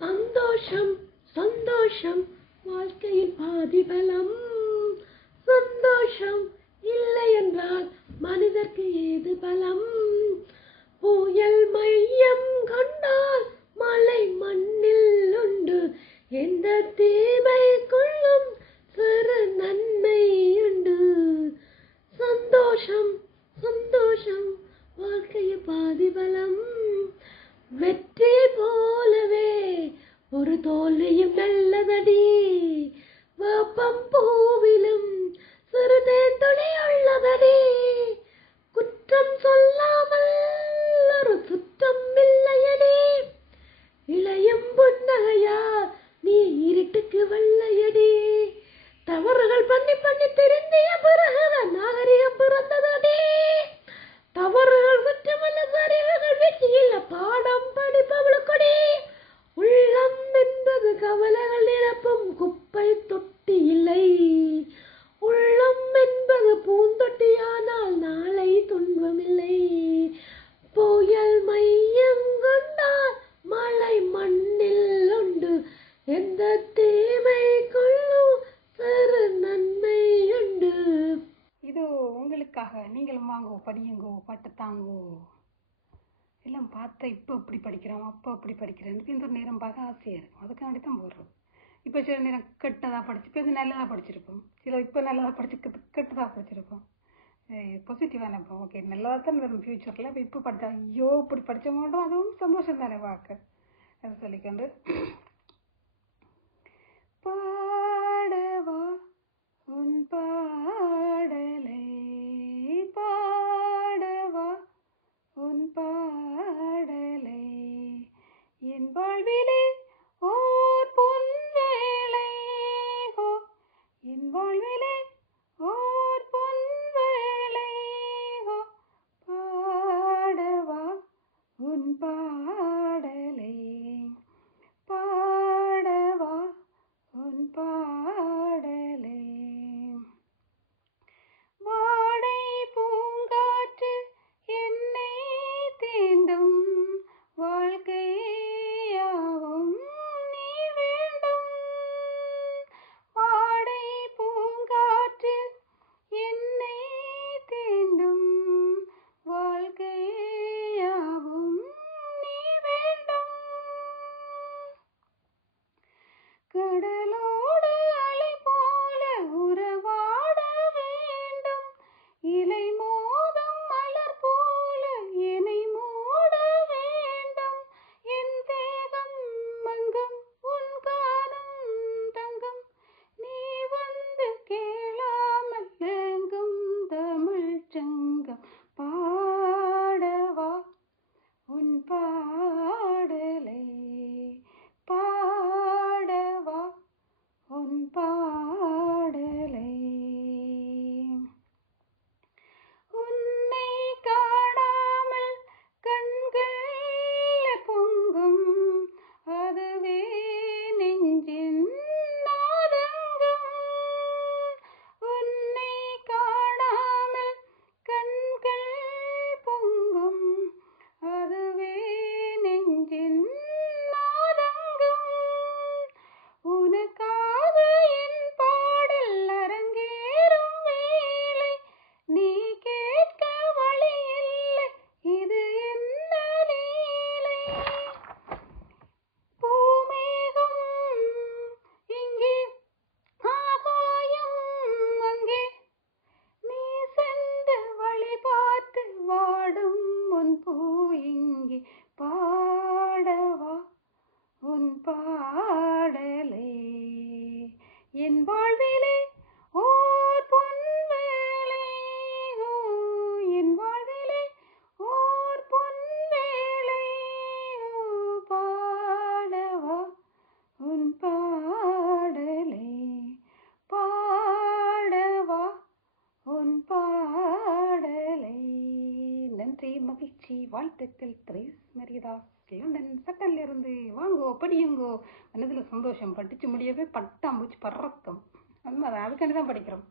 சந்தோஷம் சந்தோஷம் வாழ்க்கையில் பாதி பலம். சந்தோஷம் இல்லை என்றால் மனிதர்க்கு ஏது பலம்? புயல் மையம் கொண்டால் மழை மண்ணில் உண்டு. எந்த தீமைக்குள்ளும் சிறு நன்மை உண்டு. சந்தோஷம் சந்தோஷம் வாழ்க்கையில் பாதி பலம். வெற்றி போலவே ஒரு தோல்வியும் நல்லதடி. வேப்பம் பூவிலும் சிறுதே துணி உள்ளதடி. குற்றம் சொல்லாமல் ஒரு சுற்றம் இல்லையடி. இளையும் புன்னகையா நீ இருட்டுக்கு வெள்ளையடி. தவறுகள் பண்ணி பண்ணி திருந்திய பிறகுதான் நாகரிகம் பிறந்ததடி. தவறுகள் குற்றமல்ல, சரிவுகள் வெற்றியில்ல, பாடம் படிப்பவளுக்கொடி. உள்ளம் என்பது கவலைகள் நிரப்பும் குப்பை தொட்டி இல்லை. உள்ளம் என்பது பூந்தொட்டியானால் நாளை துன்பமில்லை. புயல் மையம் கொண்டால் மழை மண்ணில் உண்டு. எந்த தீமைக்குள்ளும் சிறு நன்மை உண்டு. இது உங்களுக்காக. நீங்களும் வாங்கோ, படியுங்கோ, பாட்டு தாங்கோ. எல்லாம் பார்த்தா இப்போ இப்படி படிக்கிறோம், அப்போ அப்படி படிக்கிறேன். இந்த நேரம் பார்க்க ஆசையாக இருக்கும், அதுக்காண்டி தான் போடுறோம். இப்போ சில நேரம் கெட்டதாக படிச்சு, இப்போ இது நல்லதாக படிச்சிருப்போம். சில இப்போ நல்லதாக படிச்சு கெட்டதாக படிச்சிருப்போம். பாசிட்டிவான இப்போ ஓகே நல்லதாக தான் வரும் ஃப்யூச்சரில். இப்போ படித்தா ஐயோ இப்படி படித்த மாட்டோம், அதுவும் சந்தோஷம் தானே பார்க்க. அதை சொல்லிக்கொண்டு பாடவா உன் பாடலை, பாடவா உன் பாடலை, என் வாழ்விலே ஓர் பொன் வேளை, என் வாழ்விலே ஓர் பொன் வேளை, பாடவா உன் பாடலை, பாடவா உன் பாடலை. வாடை பூங்காற்று என்னை தீண்டும், வாழ்க்கையாவும் நீ வேண்டும். வாடை பூங்காற்று என்னை தீண்டும், வாழ்க்கையாவும் நீ வேண்டும். கடலோடு அலை போல உறவாட வேண்டும். இலை மோதும் மலர் போல என்னை மூட வேண்டும். என் தேகம் மங்கும் உன் காலம் தங்கும், நீ வந்து கேளாமல் எங்கும் தமிழ் சங்கம். பாடவா உன் பாடலை, பாடவா உன் பாடலை. உன்னை காணாமல் கண்கள் பொங்கும், அதுவே நெஞ்சின் நாதங்கம். உன்னை காணாமல் கண்கள் பொங்கும், அதுவே நெஞ்சின் நாதங்கம். உனக்காக என் பாடல் அரங்கேறும் வேளை, நீ கேட்க வழி இல்லை, இது என்ன லீலை. பூமேகம் இங்கே, ஆகாயம் அங்கே, நீ சென்ற வழி பார்த்து வாடும் உன் பூ இங்கே. பாடவா உன் பாடலை, என் வாழ்விலே ஓர் பொன் வேளை, என் வாழ்விலே ஓர் பொன் வேளை, பாடவா உன் பாடலை, பாடவா உன் பாடலை. நன்றி, மகிழ்ச்சி, வாழ்த்துக்கள். திரேஸ் மரியதாஸ், லண்டன் சட்டல்ல இருந்து. வாங்கோ, படியுங்கோ. மனதில் சந்தோஷம், படிச்சு முடியவே பட்டாம்பூச்சி பறக்கும். அதுக்காண்டி தான் படிக்கிறோம்.